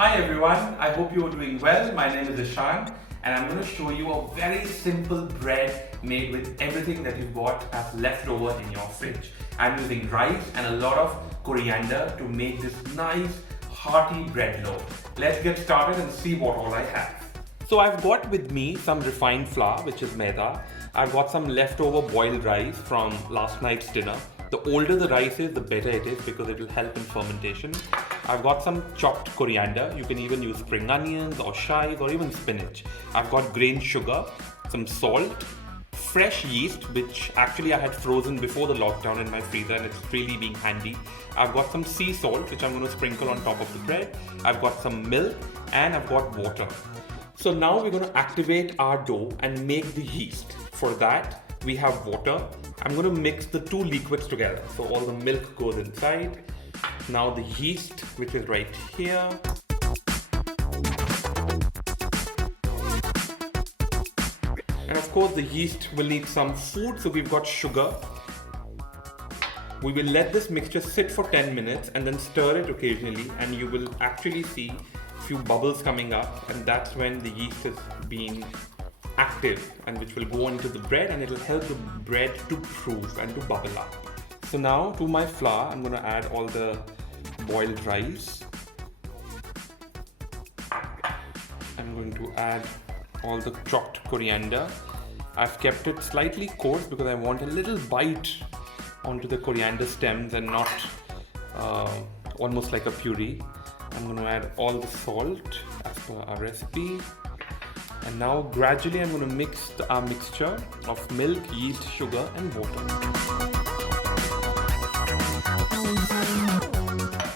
Hi everyone, I hope you are doing well. My name is Eeshan and I'm going to show you a very simple bread made with everything that you've got as leftover in your fridge. I'm using rice and a lot of coriander to make this nice hearty bread loaf. Let's get started and see what all I have. So I've got with me some refined flour, which is maida. I've got some leftover boiled rice from last night's dinner. The older the rice is, the better it is because it will help in fermentation. I've got some chopped coriander. You can even use spring onions or chives or even spinach. I've got grain sugar, some salt, fresh yeast, which actually I had frozen before the lockdown in my freezer and it's really being handy. I've got some sea salt, which I'm going to sprinkle on top of the bread. I've got some milk and I've got water. So now we're going to activate our dough and make the yeast. For that, we have water. I'm going to mix the two liquids together. So all the milk goes inside. Now the yeast, which is right here. And of course the yeast will need some food, so we've got sugar. We will let this mixture sit for 10 minutes and then stir it occasionally, and you will actually see a few bubbles coming up, and that's when the yeast is being active and which will go into the bread and it will help the bread to proof and to bubble up. So now to my flour, I'm going to add all the boiled rice. I'm going to add all the chopped coriander. I've kept it slightly coarse because I want a little bite onto the coriander stems and not almost like a puree. I'm going to add all the salt as per our recipe. And now gradually I'm going to mix our mixture of milk, yeast, sugar and water.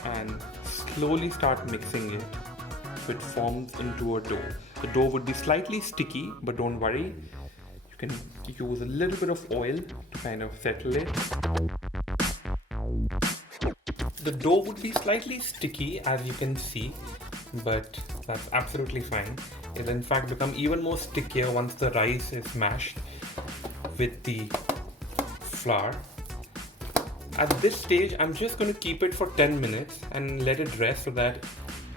And slowly start mixing it so it forms into a dough. The dough would be slightly sticky, but don't worry. You can use a little bit of oil to kind of settle it. The dough would be slightly sticky, as you can see, but that's absolutely fine. It'll in fact become even more stickier once the rice is mashed with the flour. At this stage, I'm just going to keep it for 10 minutes and let it rest so that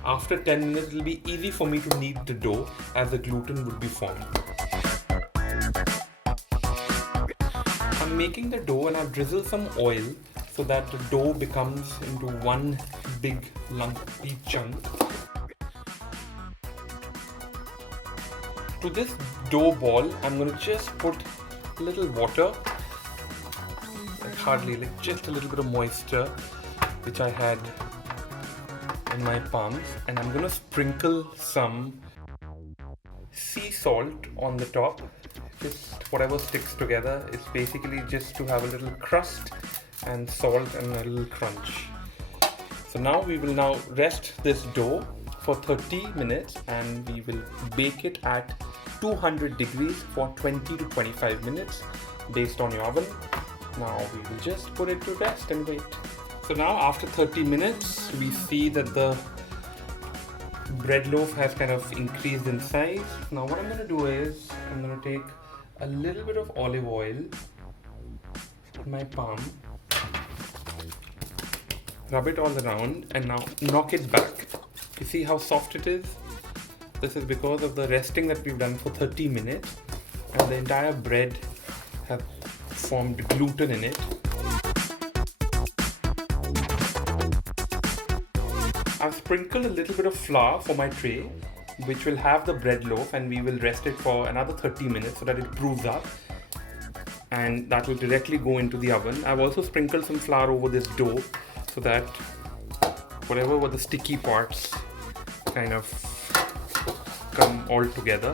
after 10 minutes, it'll be easy for me to knead the dough as the gluten would be formed. I'm making the dough and I've drizzled some oil so that the dough becomes into one big lumpy chunk. To this dough ball, I'm going to just put a little water, like just a little bit of moisture, which I had in my palms, and I'm going to sprinkle some sea salt on the top. Just whatever sticks together. It's basically just to have a little crust and salt and a little crunch. So now we will now rest this dough for 30 minutes and we will bake it at 200 degrees for 20 to 25 minutes based on your oven. Now we will just put it to rest and wait. So now after 30 minutes, we see that the bread loaf has kind of increased in size. Now what I'm going to do is I'm going to take a little bit of olive oil in my palm, rub it all around and now knock it back. You see how soft it is? This is because of the resting that we've done for 30 minutes and the entire bread has formed gluten in it. I've sprinkled a little bit of flour for my tray, which will have the bread loaf, and we will rest it for another 30 minutes so that it proves up, and that will directly go into the oven. I've also sprinkled some flour over this dough so that whatever were the sticky parts kind of come all together.